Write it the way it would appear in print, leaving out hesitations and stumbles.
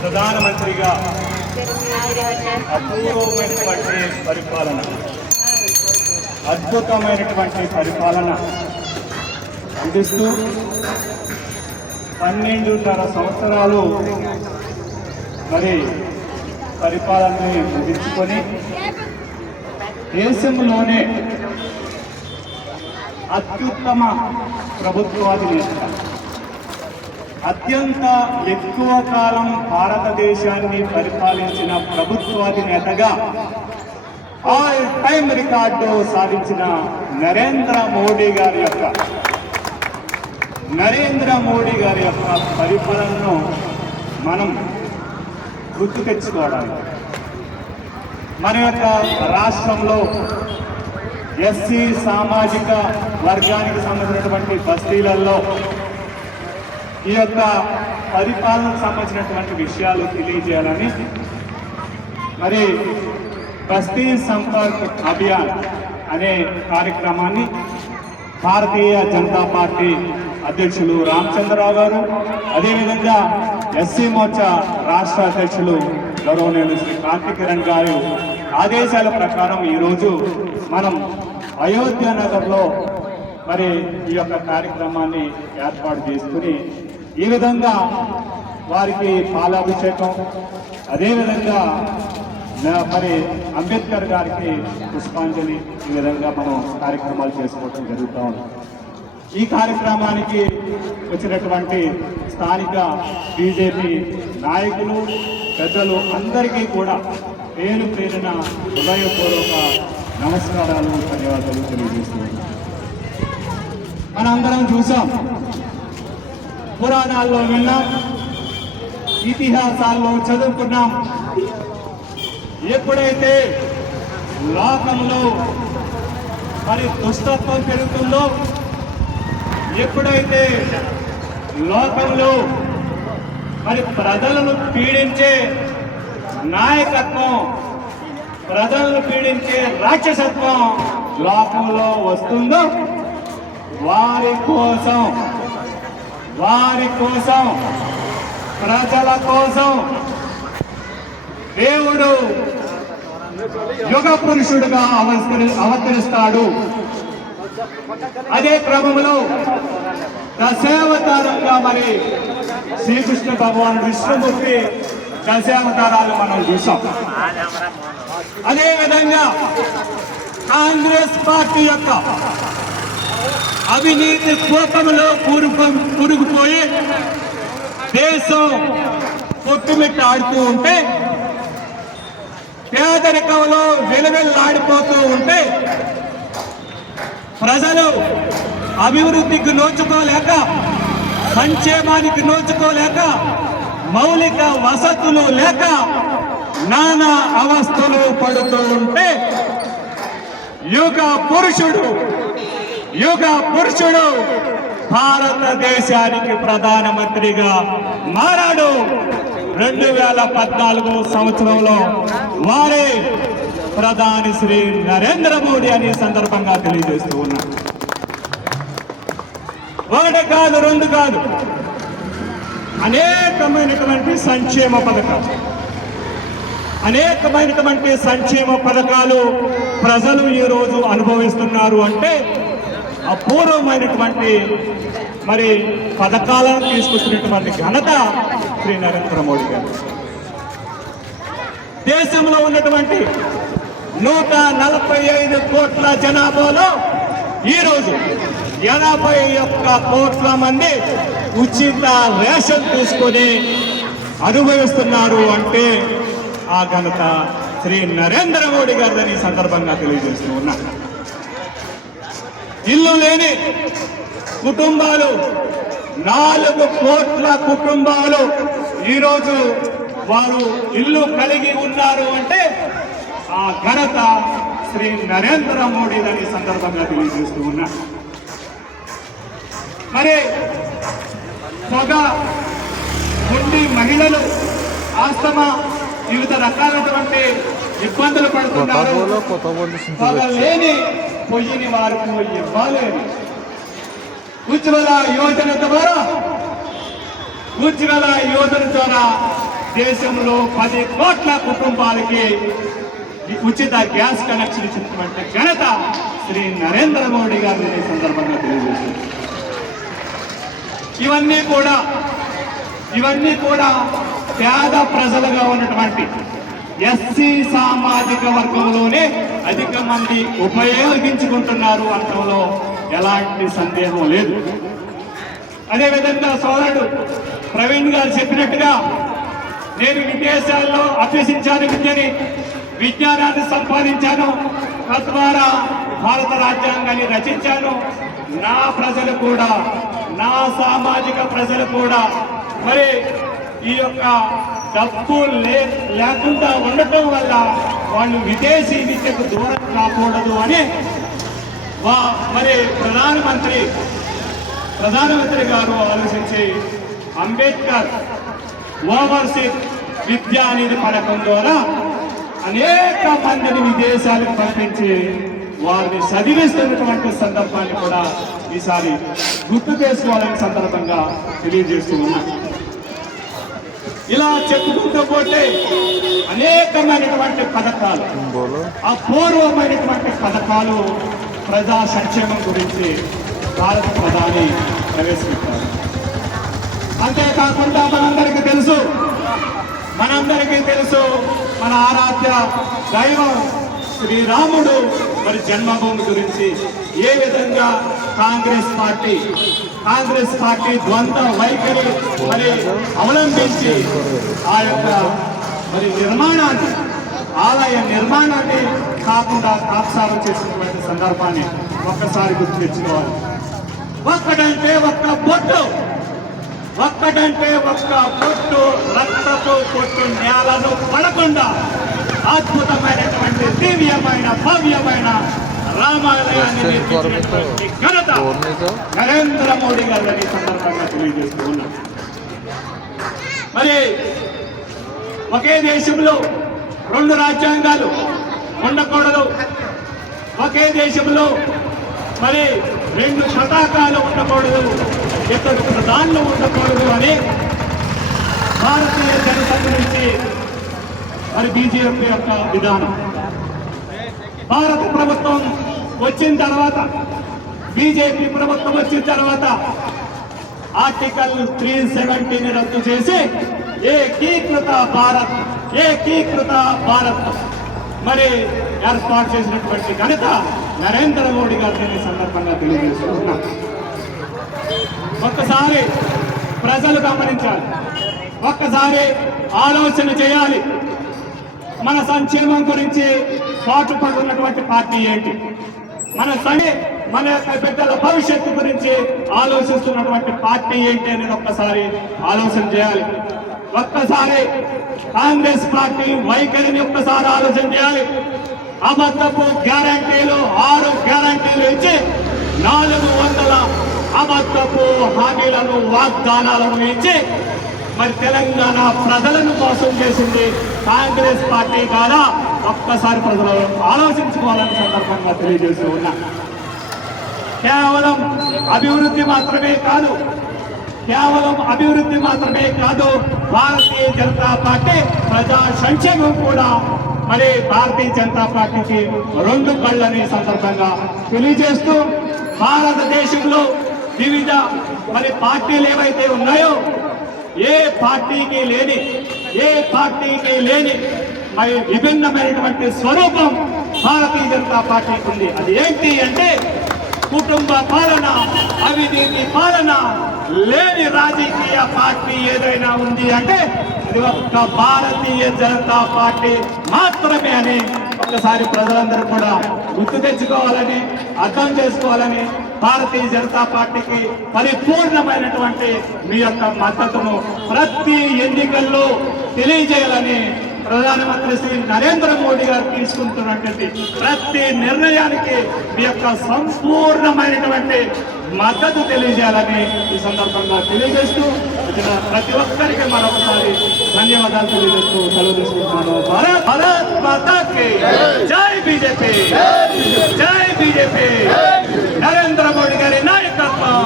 ప్రధానమంత్రిగా అపూర్వమైనటువంటి పరిపాలన, అద్భుతమైనటువంటి పరిపాలన అందిస్తూ 12.5 సంవత్సరాలు మరి పరిపాలనని ముగించుకొని దేశంలోనే అత్యుత్తమ ప్రభుత్వాధినేత, అత్యంత ఎక్కువ కాలం భారతదేశాన్ని పరిపాలించిన ప్రభుత్వాధినేతగా ఆల్ టైమ్ రికార్డు సాధించిన నరేంద్ర మోడీ గారి యొక్క పరిపాలనను మనం గుర్తు తెచ్చుకోవడానికి మన యొక్క రాష్ట్రంలో ఎస్సీ సామాజిక వర్గానికి సంబంధించినటువంటి బస్తీలలో ఈ యొక్క పరిపాలనకు సంబంధించినటువంటి విషయాలు తెలియజేయాలని మరి బస్తీ సంపర్క్ అభియాన్ అనే కార్యక్రమాన్ని భారతీయ జనతా పార్టీ అధ్యక్షులు రామచంద్రరావు గారు, అదేవిధంగా ఎస్సీ మోర్చా రాష్ట్ర అధ్యక్షులు గౌరవనీయులు శ్రీ కాంతి కిరణ్ గారు ఆదేశాల ప్రకారం ఈరోజు మనం అయోధ్య నగర్లో మరి ఈ యొక్క కార్యక్రమాన్ని ఏర్పాటు చేసుకుని ఈ విధంగా వారికి పాలాభిషేకం, అదేవిధంగా మరి అంబేద్కర్ గారికి పుష్పాంజలి, ఈ విధంగా మనం కార్యక్రమాలు చేసుకోవడం జరుగుతూ ఉంది. ఈ కార్యక్రమానికి వచ్చినటువంటి స్థానిక బీజేపీ నాయకులు, పెద్దలు అందరికీ కూడా పేరు పేరున హృదయపూర్వక నమస్కారాలు, ధన్యవాదాలు తెలియజేస్తున్నాను. మనందరం చూసాం, పురాణాల్లో విన్నాం, ఇతిహాసాల్లో చదువుకున్నాం. ఎప్పుడైతే లోకంలో మరి దుష్టత్వం పెరుగుతుందో, ఎప్పుడైతే లోకంలో మరి ప్రజలను పీడించే నాయకత్వం, ప్రజలను పీడించే రాక్షసత్వం లోకంలో వస్తుందో వారి కోసం ప్రజల కోసం దేవుడు యుగ పురుషుడుగా అవతరిస్తాడు. అదే క్రమంలో దశావతారంగా మరి శ్రీకృష్ణ భగవాన్ విష్ణుమూర్తి దశావతారాలు మనం చూసాం. అదేవిధంగా కాంగ్రెస్ పార్టీ యొక్క అవినీతి కోపంలో కూరుకుపోయి దేశం కొట్టుమిట్టాడుతూ ఉంటే, పేదరికంలో విలవిల్లాడిపోతూ ఉంటే, ప్రజలు అభివృద్ధికి నోచుకోలేక, సంక్షేమానికి నోచుకోలేక, మౌలిక వసతులు లేక నానా అవస్థలు పడుతూ ఉంటే యుగ పురుషుడు భారతదేశానికి ప్రధానమంత్రిగా మారాడు. 2014 సంవత్సరంలో వారే ప్రధాని శ్రీ నరేంద్ర మోడీ అనే సందర్భంగా తెలియజేస్తూ ఉన్నారు. ఒకటి కాదు, రెండు కాదు, అనేకమైనటువంటి సంక్షేమ పథకాలు ప్రజలు ఈరోజు అనుభవిస్తున్నారు. అంటే అపూర్వమైనటువంటి మరి పథకాలను తీసుకొచ్చినటువంటి ఘనత శ్రీ నరేంద్ర మోడీ గారు. దేశంలో ఉన్నటువంటి 145 కోట్ల జనాభాలో ఈరోజు 81 కోట్ల మంది ఉచిత రేషన్ తీసుకొని అనుభవిస్తున్నారు. అంటే ఆ ఘనత శ్రీ నరేంద్ర మోడీ గారిని సందర్భంగా తెలియజేస్తూ ఉన్నా. ఇల్లు లేని కుటుంబాలు 4 కోట్ల కుటుంబాలు ఈరోజు వారు ఇల్లు కలిగి ఉన్నారు. అంటే ఆ ఘనత శ్రీ నరేంద్ర మోడీ గారి సందర్భంగా తెలియజేస్తూ ఉన్నా. మరి పొగ ఉండి మహిళలు ఆస్తమా వివిధ రకాలైనటువంటి ఇబ్బందులు పడుతున్నారు. పొగ లేని పొయ్యిని వారికి ఇవ్వాలి. ఉజ్వల యోజన ద్వారా దేశంలో 10 కోట్ల కుటుంబాలకి ఉచిత గ్యాస్ కనెక్షన్ ఇచ్చినటువంటి ఘనత శ్రీ నరేంద్ర మోడీ గారిని ఈ సందర్భంగా తెలియజేస్తుంది. ఇవన్నీ కూడా పేద ప్రజలుగా ఉన్నటువంటి ఎస్సీ సామాజిక వర్గంలోనే అధిక మంది ఉపయోగించుకుంటున్నారు అనడంలో ఎలాంటి సందేహం లేదు. అదేవిధంగా సోదరుడు ప్రవీణ్ గారు చెప్పినట్టుగా నేను విదేశాల్లో అభ్యసించాను విజ్ఞానాన్ని సంపాదించాను, తద్వారా భారత రాజ్యాంగాన్ని రచించాను. నా ప్రజలు కూడా, నా సామాజిక ప్రజలు కూడా మరి ఈ యొక్క డబ్బు లేకుండా ఉండటం వల్ల వాళ్ళు విదేశీ విద్యకు దూరం కాకూడదు అని మరి ప్రధానమంత్రి గారు ఆలోచించి అంబేద్కర్ ఓవర్సీస్ విద్యా నిధి పథకం ద్వారా అనేక మందిని విదేశాలకు పంపించి వారిని చదివిస్తున్నటువంటి సందర్భాన్ని కూడా ఈసారి గుర్తు చేసుకోవాలని సందర్భంగా తెలియజేస్తూ ఉన్నాం. ఇలా చెప్పుకుంటూ పోతే అనేకమైనటువంటి పథకాలు, అపూర్వమైనటువంటి పథకాలు ప్రజా సంక్షేమం గురించి భారత ప్రధాని ప్రవేశపెట్టారు. అంతేకాకుండా మనందరికీ తెలుసు మన ఆరాధ్య దైవం శ్రీరాముడు మరి జన్మభూమి గురించి ఏ విధంగా కాంగ్రెస్ పార్టీ ద్వంద్వ వైఖరి మరి అవలంబించి ఆ యొక్క మరి ఆలయ నిర్మాణాన్ని కాకుండా తాత్సారం చేసినటువంటి సందర్భాన్ని ఒక్కసారి గుర్తు తెచ్చుకోవాలి. ఒక్కటంటే ఒక్క బొట్టు రక్తపు పొట్టు నేలను పడకుండా అద్భుతమైనటువంటి దివ్యమైన భవ్యమైన రామాలయాన్ని నిర్మించినటువంటి ఘనత నరేంద్ర మోడీ గారిని సందర్భంగా తెలియజేస్తూ ఉన్నాం. మరి ఒకే దేశంలో 2 రాజ్యాంగాలు ఉండకూడదు, ఒకే దేశంలో మరి 2 పతాకాలు ఉండకూడదు, 2 ప్రధానులు ఉండకూడదు అని భారతీయ జనసంఘ నుంచి మరి బీజేపీ యొక్క విధానం. భారత ప్రభుత్వం వచ్చిన తర్వాత, బీజేపీ ప్రభుత్వం వచ్చిన తర్వాత ఆర్టికల్ 370ని రద్దు చేసి ఏకీకృత భారత్ మరి ఏర్పాటు చేసినటువంటి ఘనత నరేంద్ర మోడీ గారిని సందర్భంగా తెలియజేస్తున్నాం. ఒక్కసారి ప్రజలు గమనించాలి, ఒక్కసారి ఆలోచన చేయాలి. మన సంక్షేమం గురించి పాటుపడుతున్నటువంటి పార్టీ ఏంటి, మన యొక్క బిడ్డల భవిష్యత్తు గురించి ఆలోచిస్తున్నటువంటి పార్టీ ఏంటి అనేది ఒక్కసారి ఆలోచన చేయాలి. ఒక్కసారి కాంగ్రెస్ పార్టీ వైఖరిని ఒక్కసారి ఆలోచన చేయాలి. అబద్ధపు గ్యారంటీలు 6 గ్యారంటీలు ఇచ్చి 400 అబద్ధపు హామీలను వాగ్దానాలను ఇచ్చి మరి తెలంగాణ ప్రజలను మోసం చేసింది కాంగ్రెస్ పార్టీ కాదా? ఒక్కసారి ప్రజలు ఆలోచించుకోవాలని సందర్భంగా తెలియజేస్తూ ఉన్నా. కేవలం అభివృద్ధి మాత్రమే కాదు, భారతీయ జనతా పార్టీ ప్రజా సంక్షేమం కూడా మరి భారతీయ జనతా పార్టీకి 2 కళ్ళని సందర్భంగా తెలియజేస్తూ, భారతదేశంలో వివిధ మరి పార్టీలు ఏవైతే ఉన్నాయో ఏ పార్టీకి లేని మరి విభిన్నమైనటువంటి స్వరూపం భారతీయ జనతా పార్టీకి ఉంది. అది ఏంటి అంటే కుటుంబ పాలన, అవినీతి పాలన లేని రాజకీయ పార్టీ ఏదైనా ఉంది అంటే అది ఒక్క భారతీయ జనతా పార్టీ మాత్రమే అని ఒక్కసారి ప్రజలందరూ కూడా గుర్తు తెచ్చుకోవాలని, అర్థం చేసుకోవాలని, భారతీయ జనతా పార్టీకి పరిపూర్ణమైనటువంటి మీ యొక్క మద్దతును ప్రతి ఎన్నికల్లో తెలియజేయాలని ప్రధానమంత్రి శ్రీ నరేంద్ర మోడీ గారు తీసుకుంటున్నటువంటి ప్రతి నిర్ణయానికి మీ యొక్క సంపూర్ణమైనటువంటి మద్దతు తెలియజేయాలని ఈ సందర్భంగా తెలియజేస్తూ ప్రతి ఒక్కరికి మరొకసారి ధన్యవాదాలు తెలియజేస్తూ సెలవు తీసుకుంటున్నాను. భారత్ మాతాకి జై బీజేపీ, జై బీజేపీ, నరేంద్ర మోడీ గారి నాయకత్వం.